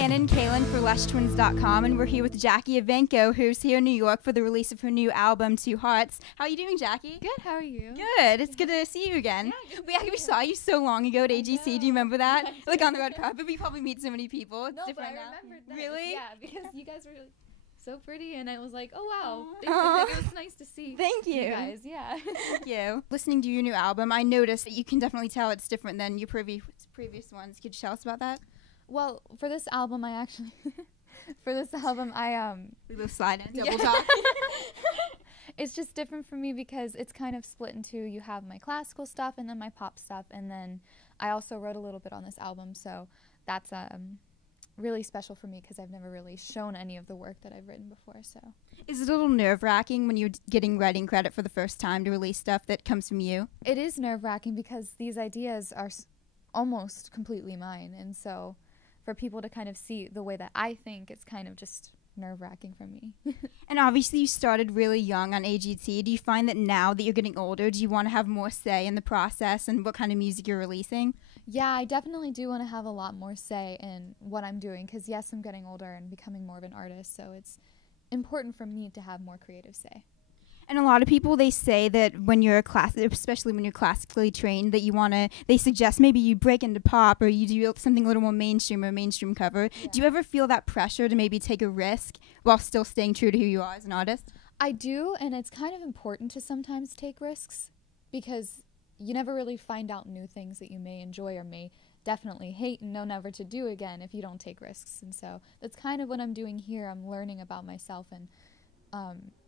Hannah and Cailin for LoeschTwins.com, and we're here with Jackie Evancho, who's here in New York for the release of her new album, Two Hearts. How are you doing, Jackie? Good, how are you? Good. It's good to see you again. Yeah, We saw you so long ago at AGC. Do you remember that? Like on the red carpet. We probably meet so many people. It's No, but different I now. remembered that. Really? Yeah, because you guys were so pretty, and I was like, oh wow, Aw. it was nice to see. Thank you. guys. Yeah. Thank you. Listening to your new album, I noticed that you can definitely tell it's different than your previous ones. Could you tell us about that? Well, for this album, I We both slide in, double Yeah. talk. It's just different for me because it's kind of split into, you have my classical stuff and then my pop stuff, and then I also wrote a little bit on this album, so that's really special for me because I've never really shown any of the work that I've written before. So Is it a little nerve-wracking when you're getting writing credit for the first time to release stuff that comes from you? it is nerve-wracking because these ideas are almost completely mine, and so for people to kind of see the way that I think, it's kind of just nerve-wracking for me. And obviously you started really young on AGT. Do you find that now that you're getting older, do you want to have more say in the process and what kind of music you're releasing? Yeah, I definitely do want to have a lot more say in what I'm doing because, yes, I'm getting older and becoming more of an artist, so it's important for me to have more creative say. And a lot of people, they say that when you're especially when you're classically trained, that they suggest maybe you break into pop or you do something a little more mainstream or a mainstream cover. Yeah. Do you ever feel that pressure to maybe take a risk while still staying true to who you are as an artist? I do, and it's kind of important to sometimes take risks because you never really find out new things that you may enjoy or may definitely hate and know never to do again if you don't take risks. And so that's kind of what I'm doing here. I'm learning about myself and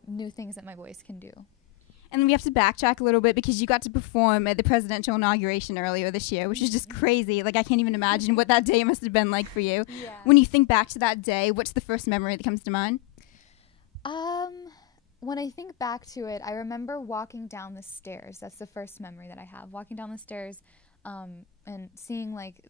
new things that my voice can do. And we have to backtrack a little bit because you got to perform at the presidential inauguration earlier this year, which is just crazy. Like, I can't even imagine what that day must have been like for you. Yeah. When you think back to that day, what's the first memory that comes to mind? When I think back to it, I remember walking down the stairs. That's the first memory that I have. Walking down the stairs and seeing like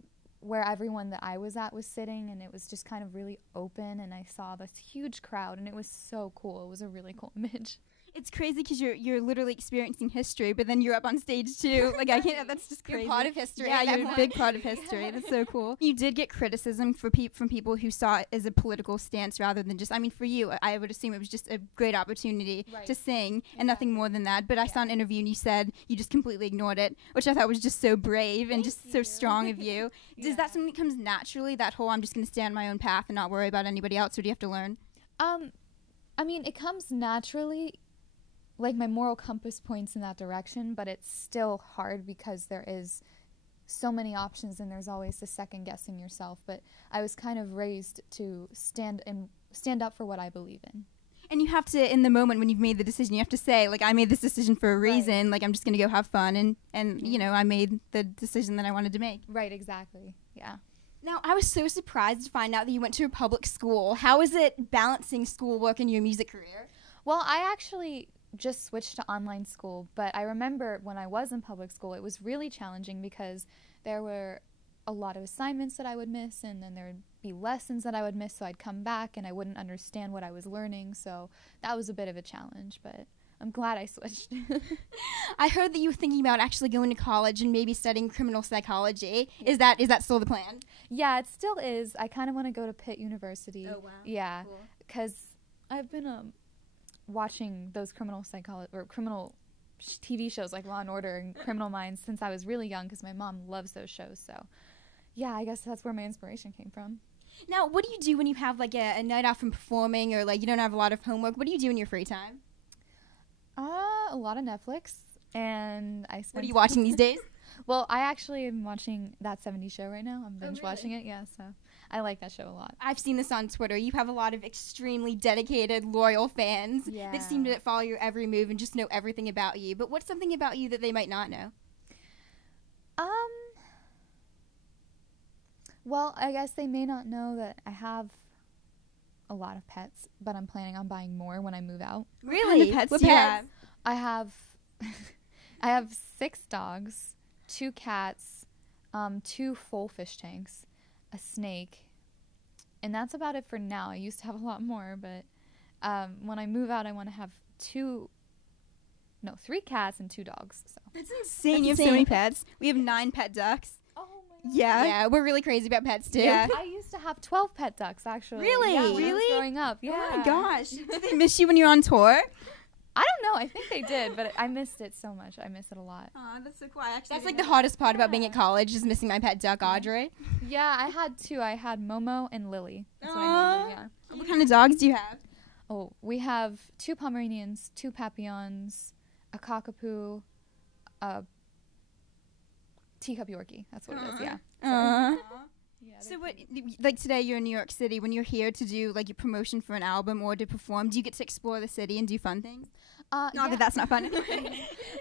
where everyone that I was at was sitting, and it was just kind of really open, and I saw this huge crowd, and it was so cool. It was a really cool image. It's crazy because you're literally experiencing history, but then you're up on stage too. Like, I can't. That's just crazy. You're part of history. Yeah, you're a big part of history. That's so cool. You did get criticism from people who saw it as a political stance rather than just. I mean, for you, I would assume it was just a great opportunity to sing and nothing more than that. But I saw an interview and you said you just completely ignored it, which I thought was just so brave and just so strong of you. Is that something that comes naturally? That whole I'm just going to stay on my own path and not worry about anybody else, or do you have to learn? I mean, it comes naturally. Like, my moral compass points in that direction, but it's still hard because there is so many options and there's always the second guessing yourself. But I was kind of raised to stand up for what I believe in. And you have to, in the moment when you've made the decision, you have to say, like, I made this decision for a reason. Like, I'm just going to go have fun. And you know, I made the decision that I wanted to make. Right, exactly. Yeah. Now, I was so surprised to find out that you went to a public school. How is it balancing schoolwork and your music career? Well, I actually just switched to online school, but I remember when I was in public school, it was really challenging because there were a lot of assignments that I would miss, and then there would be lessons that I would miss, so I'd come back and I wouldn't understand what I was learning, so that was a bit of a challenge, but I'm glad I switched. I heard that you were thinking about actually going to college and maybe studying criminal psychology. Is that still the plan? Yeah, it still is. I kind of want to go to Pitt University. Oh, wow. Yeah, Cool. because I've been watching those criminal TV shows like Law and Order and Criminal Minds since I was really young because my mom loves those shows. So, yeah, I guess that's where my inspiration came from. Now, what do you do when you have like a night off from performing, or like you don't have a lot of homework? What do you do in your free time? A lot of Netflix, and I spend. What are you watching these days? Well, I actually am watching That 70s Show right now. I'm binge really? watching it, yeah, so I like that show a lot. I've seen this on Twitter. You have a lot of extremely dedicated, loyal fans that seem to follow your every move and just know everything about you. But what's something about you that they might not know? Well, I guess they may not know that I have a lot of pets, but I'm planning on buying more when I move out. Really? What pets do you have? I have 6 dogs, 2 cats, 2 full fish tanks, a snake, and that's about it for now. I used to have a lot more, but when I move out, I want to have 3 cats and 2 dogs. So That's insane. You have so many pets. We have 9 pet ducks. oh my Yeah, we're really crazy about pets too. Yeah. I used to have 12 pet ducks, actually. Really? Yeah, when I was growing up. Yeah. Oh my gosh. Did they miss you when you were on tour? I don't know. I think they did, but I missed it so much. I miss it a lot. Oh, that's so cool. That's like the hardest part about being at college, is missing my pet duck, Audrey. Yeah, I had two. I had Momo and Lily. That's what I named them, yeah. What kind of dogs do you have? Oh, we have 2 Pomeranians, 2 Papillons, a Cockapoo, a teacup Yorkie. That's what it is, yeah. Yeah, so what, like today you're in New York City. When you're here to do like your promotion for an album or to perform, do you get to explore the city and do fun things? Not that that's not fun.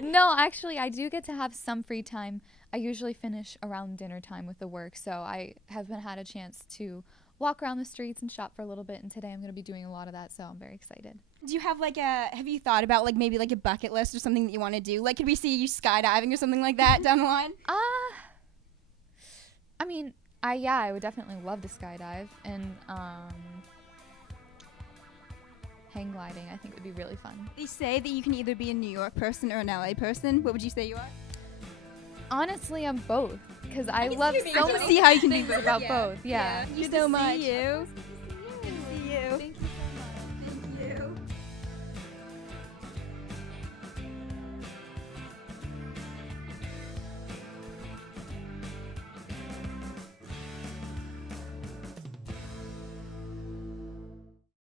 No, actually, I do get to have some free time. I usually finish around dinner time with the work, so I haven't had a chance to walk around the streets and shop for a little bit, and today I'm going to be doing a lot of that, so I'm very excited. Do you have like have you thought about like maybe like a bucket list or something that you want to do? Like, could we see you skydiving or something like that down the line? I mean, I would definitely love to skydive, and hang gliding I think would be really fun. They say that you can either be a New York person or an LA person. What would you say you are? Honestly, I'm both, because I love so many how you can things be about both. Yeah. Thank you so much.